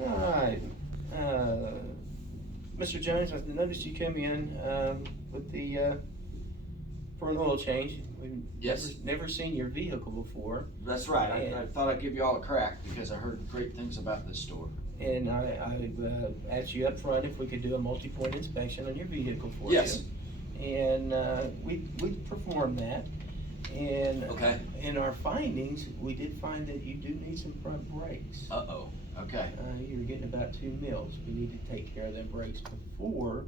All right. Mr. Jones, I noticed you came in with the for an oil change. We've Yes. never seen your vehicle before. That's right. I And- thought I'd give you all a crack because I heard great things about this store. And I asked you up front if we could do a multi-point inspection on your vehicle for Yes. you. And we performed that. And Okay. in our findings, we did find that you do need some front brakes. Uh-oh. Okay. You're getting about 2 mils. We need to take care of them brakes before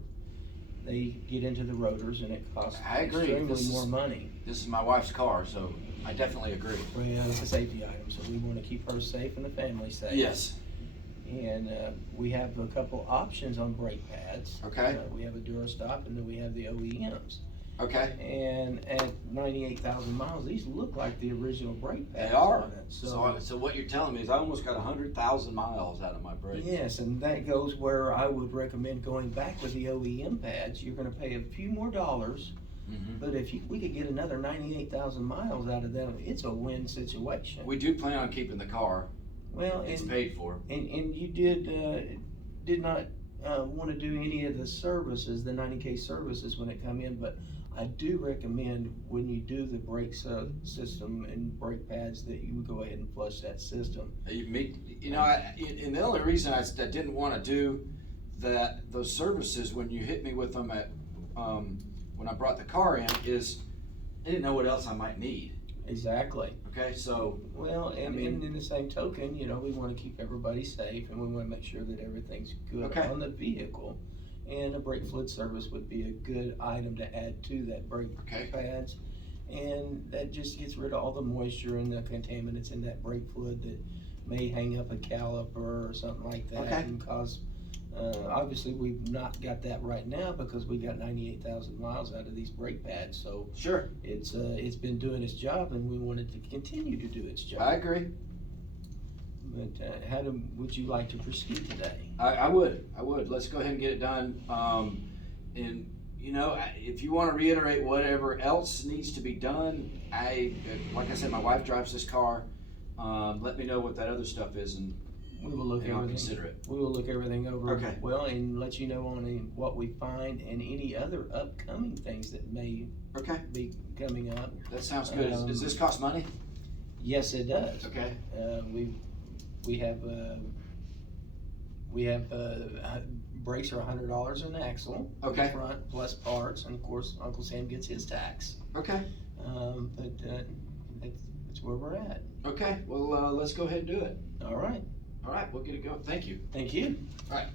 they get into the rotors, and it costs I agree. extremely more money. This is my wife's car, so I definitely agree. Well, it's a safety item, so we want to keep her safe and the family safe. Yes. And we have a couple options on brake pads. Okay. We have a Durastop, and then we have the OEMs. Okay. And at 98,000 miles, these look like the original brake pads They are. on it. So what you're telling me is I almost got 100,000 miles out of my brake. Yes, and that goes where I would recommend going back with the OEM pads. You're gonna pay a few more dollars, Mm-hmm. but if we could get another 98,000 miles out of them, it's a win situation. We do plan on keeping the car. Well, It's and paid for. you did not want to do any of the services, the 90K services when it come in, but I do recommend when you do the brake system and brake pads that you go ahead and flush that system. And the only reason I didn't want to do those services when you hit me with them at when I brought the car in is I didn't know what else I might need. Exactly. Okay, so Well, and I mean- in the same token, we want to keep everybody safe, and we want to make sure that everything's good Okay. on the vehicle. And a brake fluid service would be a good item to add to that brake Okay. pads. And that just gets rid of all the moisture and the contaminants in that brake fluid that may hang up a caliper or something like that. Okay. And cause, obviously we've not got that right now because we got 98,000 miles out of these brake pads. So sure, it's been doing its job, and we want it to continue to do its job. I agree. But would you like to proceed today? I would. Let's go ahead and get it done. And if you want to reiterate whatever else needs to be done, like I said, my wife drives this car. Let me know what that other stuff is, and We will look I'll everything. consider it. We will look everything over. Okay. Well, and let you know on what we find and any other upcoming things that may Okay, be coming up. that sounds good. Does this cost money? Yes, it does. Okay. We have brakes are $100 an axle. Okay. In front plus parts, and of course Uncle Sam gets his tax. Okay. But that's where we're at. Okay. Well, let's go ahead and do it. All right. All right, we'll get it going. Thank you. Thank you. All right.